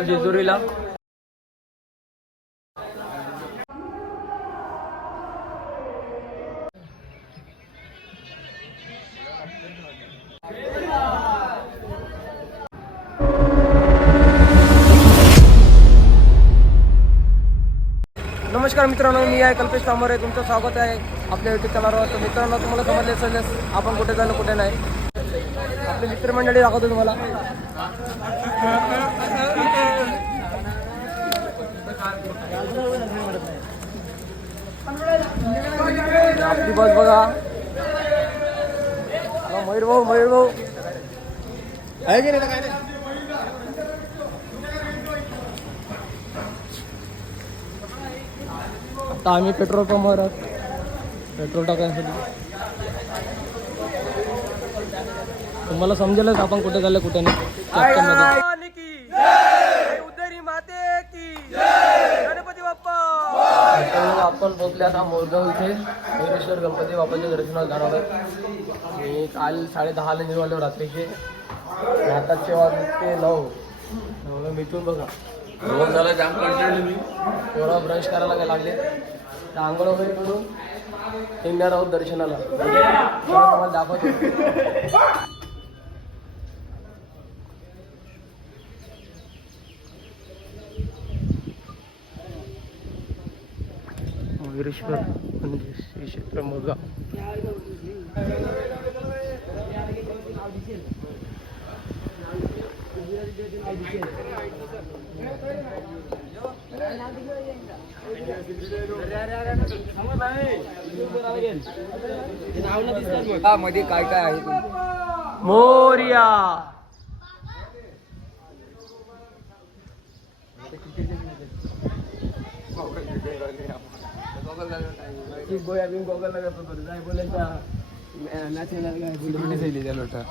जेजुरीला नमस्कार मित्रांनो, मी आहे कल्पेश तांबरे. तुमचं स्वागत आहे आपल्या युट्यूब चॅनलवर. तर मित्रांनो, तुम्हाला समजले असेल आपण कुठे झालं कुठे नाही. आपली मित्रमंडळी दाखवतो तुम्हाला. आपली बस बघा. मयूर भाऊ आहे की नाही? काय नाही. आता आम्ही पेट्रोल पंपवर आहोत पेट्रोल टाकण्यासाठी. तुम्हाला समजेलच आपण कुठे झालं कुठे नाही. उद्धरी माते की गणपती बाप्पा. आपण पोहोचले आता मोरगाव इथे वीरेश्वर गणपती बाप्पाच्या दर्शनाला जाणार आहे. मी काल 10:30ला निघालो रात्रीचे. आताचे वाजते 9. मिथून बघा रोज झाला जाम कंटिन्यू. मी थोडा ब्रश करायला लागले तर आंघोळ वगैरे करून निघणार आहोत दर्शनाला. तुम्हाला दाखवतो. वीरेश्वर म्हणजे श्री क्षेत्र मोरगाव. मध्ये काय काय आहे मोरया. गोया बिन गोगल जाय बोलायचा नॅशनल काय लोटा.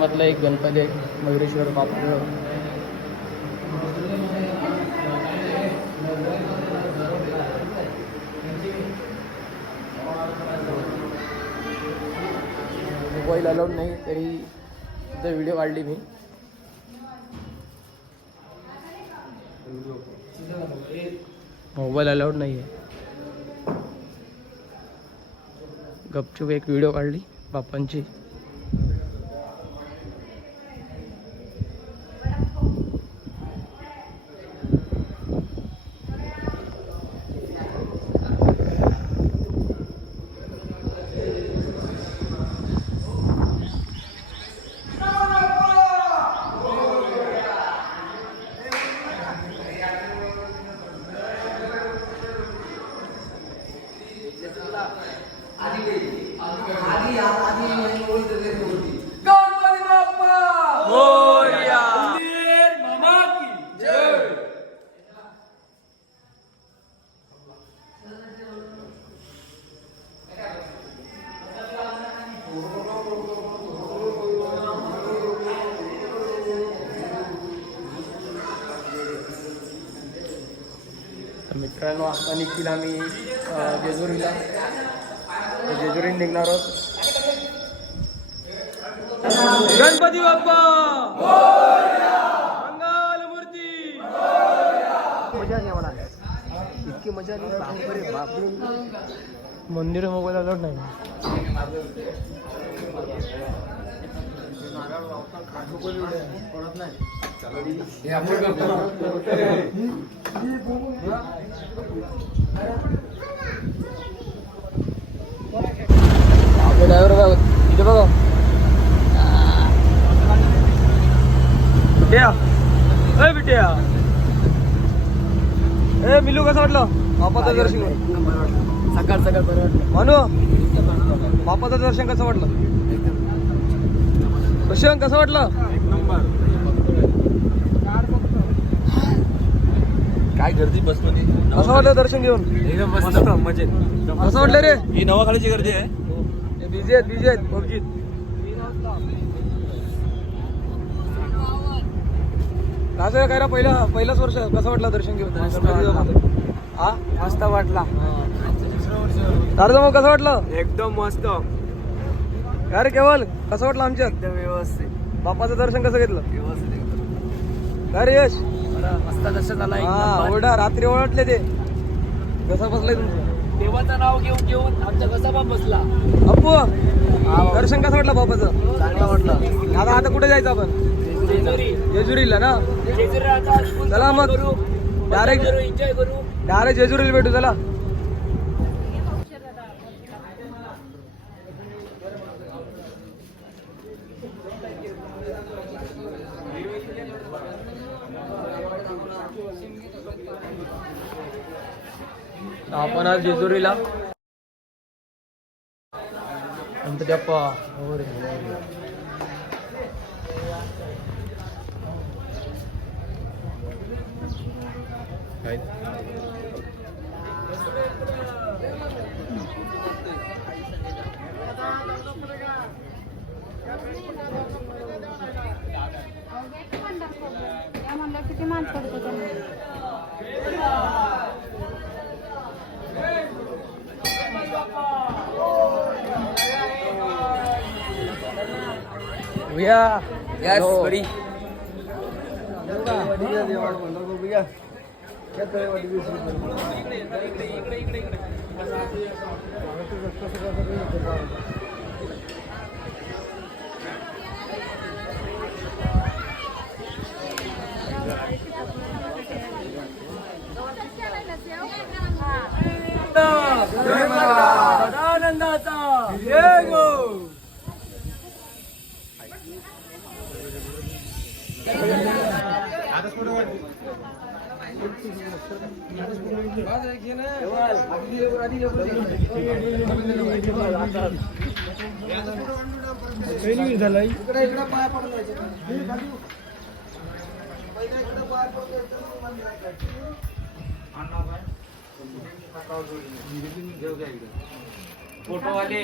मधला एक गणपती आहे मयुरेश्वर बाप्पा. मोबाईल अलाउड नाही तरी इथं व्हिडिओ काढली मी. मोबाईल अलाउड नाही आहे. गपचूप एक व्हिडिओ काढली बाप्पांची. मित्रांनो, आता निघतील आम्ही जेजुरीला. जेजुरी निघणार आहोत. गणपती बाप्पा मंगल मूर्ती. मजा आली आम्हाला, इतकी मजा आली. मंदिर मोबाईल अलाउड नाही. ड्रायव्हर बघा इथे बघा बिट्या बिट्या ए मिलू कसं वाटलं बापाचं दर्शन सकाळ सकाळ बरं वाटलं म्हणू बापाचं दर्शन कसं वाटलं प्रशांत कसं वाटलं काय गर्दी बसमध्ये कसं वाटलं दर्शन घेऊन एकदम मस्त मजेत कसं वाटलं रे ही नवाखालीची गर्दी आहे बिझी आहेत पबजीत काय काय पहिलाच वर्ष कसं वाटलं दर्शन घेऊन हा मस्त वाटला दादा मग कसं वाटलं एकदम मस्त अरे केवल कसं वाटलं आमच्यात एकदम व्यवस्थित बापाचं दर्शन कसं घेतलं व्यवस्थित अरे यश मस्त दर्शन झाला हा ओरडा रात्री ओळखले ते कसं बसलंय तुमचं देवाचं नाव घेऊन घेऊन आमचा कसा बाप बसला अप्पू दर्शन कसं वाटलं बापाचं चांगलं वाटलं आता कुठे जायचं आपण जेजुरीला ना चला मग डायरेक्ट जेजुरीला भेटू चला आपण आज जेजुरीला गणपती बाप्पा हो रे काय किती मान पडतो भैया यस बड़ी सदानंदाचा जय गो फोटो वाले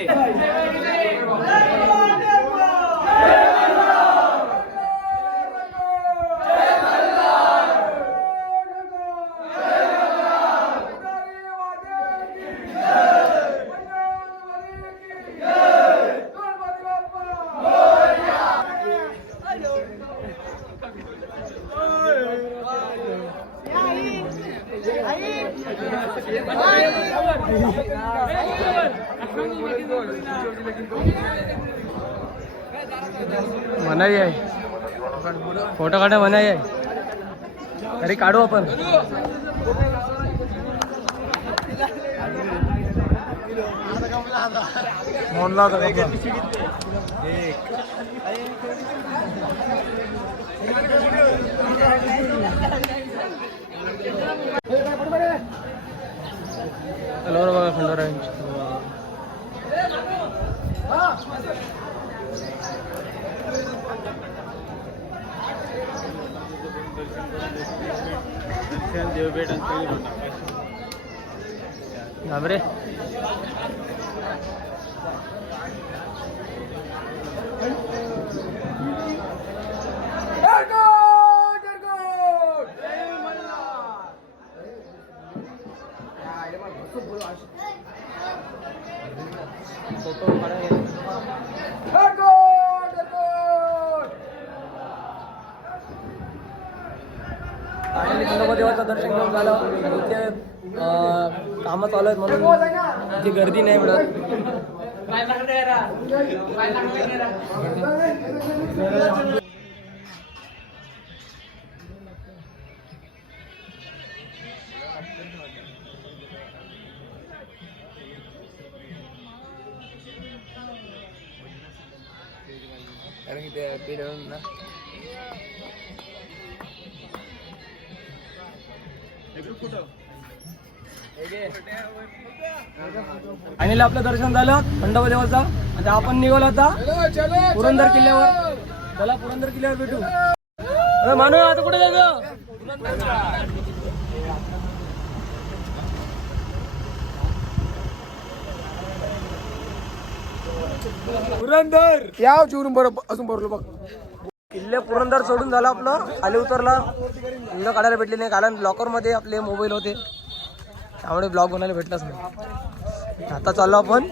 मनाई आहे फोटो काढा मनाई आहे अरे काढू आपण मोडला होता हॅलो बघा खंडोरांची देवबेट घाबरे देवाचं दर्शन घेऊन झालं इथे कामं चालू आहेत म्हणून इथे गर्दी नाही मिळत कारण की ते पेड ना आणि आपलं दर्शन झालं खंडोबा देवाचं. आता आपण निघालो आता पुरंदर किल्ल्यावर. चला पुरंदर किल्ल्यावर भेटू. मानू आता कुठे जायचं? पुरंदर याव चिवरून बरोबर अजून बरोबर बघ. किल्ले पुरंदर सोडून झालं आपलं. खाली उतरला. व्हिडिओ काढायला भेटले नाही कारण लॉकर मध्ये आपले मोबाईल होते त्यामुळे ब्लॉग बनायला भेटलाच नाही. आता चाललो आपण